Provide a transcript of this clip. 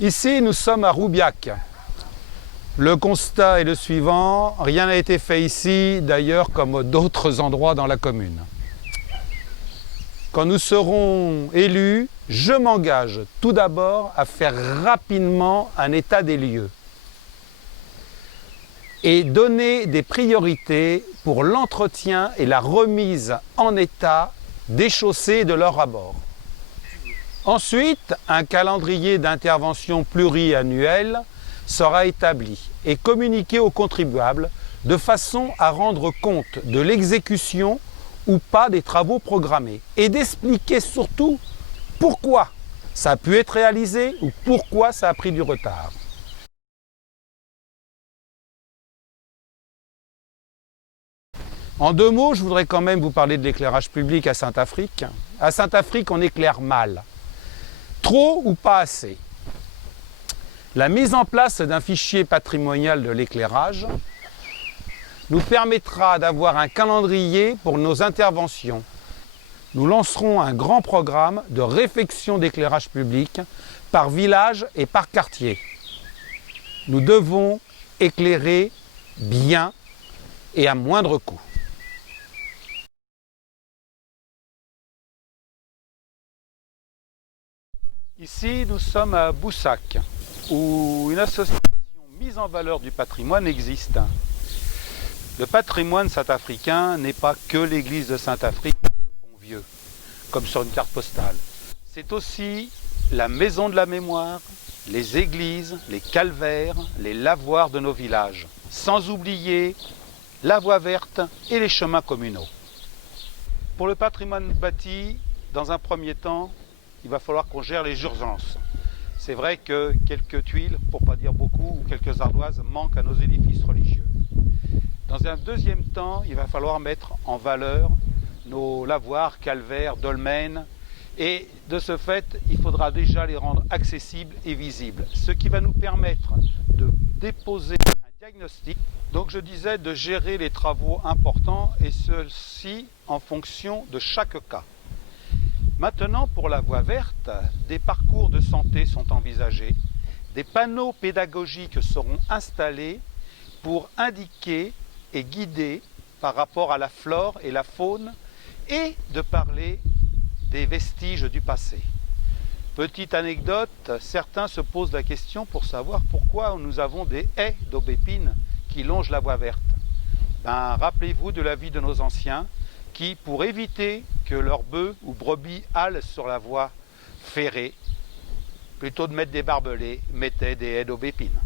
Ici, nous sommes à Roubiac. Le constat est le suivant, rien n'a été fait ici, d'ailleurs comme d'autres endroits dans la commune. Quand nous serons élus, je m'engage tout d'abord à faire rapidement un état des lieux et donner des priorités pour l'entretien et la remise en état des chaussées et de leurs abords. Ensuite, un calendrier d'intervention pluriannuel sera établi et communiqué aux contribuables de façon à rendre compte de l'exécution ou pas des travaux programmés et d'expliquer surtout pourquoi ça a pu être réalisé ou pourquoi ça a pris du retard. En deux mots, je voudrais quand même vous parler de l'éclairage public à Saint-Affrique. À Saint-Affrique, on éclaire mal. Trop ou pas assez. La mise en place d'un fichier patrimonial de l'éclairage nous permettra d'avoir un calendrier pour nos interventions. Nous lancerons un grand programme de réfection d'éclairage public par village et par quartier. Nous devons éclairer bien et à moindre coût. Ici, nous sommes à Boussac, où une association mise en valeur du patrimoine existe. Le patrimoine saint-africain n'est pas que l'église de Saint-Affrique de Pont-Vieux, comme sur une carte postale. C'est aussi la maison de la mémoire, les églises, les calvaires, les lavoirs de nos villages, sans oublier la voie verte et les chemins communaux. Pour le patrimoine bâti, dans un premier temps, il va falloir qu'on gère les urgences. C'est vrai que quelques tuiles, pour ne pas dire beaucoup, ou quelques ardoises manquent à nos édifices religieux. Dans un deuxième temps, il va falloir mettre en valeur nos lavoirs, calvaires, dolmens, et de ce fait, il faudra déjà les rendre accessibles et visibles, ce qui va nous permettre de déposer un diagnostic. Donc je disais de gérer les travaux importants, et ceci en fonction de chaque cas. Maintenant, pour la voie verte, des parcours de santé sont envisagés, des panneaux pédagogiques seront installés pour indiquer et guider par rapport à la flore et la faune et de parler des vestiges du passé. Petite anecdote, certains se posent la question pour savoir pourquoi nous avons des haies d'aubépine qui longent la voie verte. Rappelez-vous de la vie de nos anciens qui, pour éviter que leurs bœufs ou brebis halent sur la voie ferrée, plutôt de mettre des barbelés, mettaient des haies d'aubépine.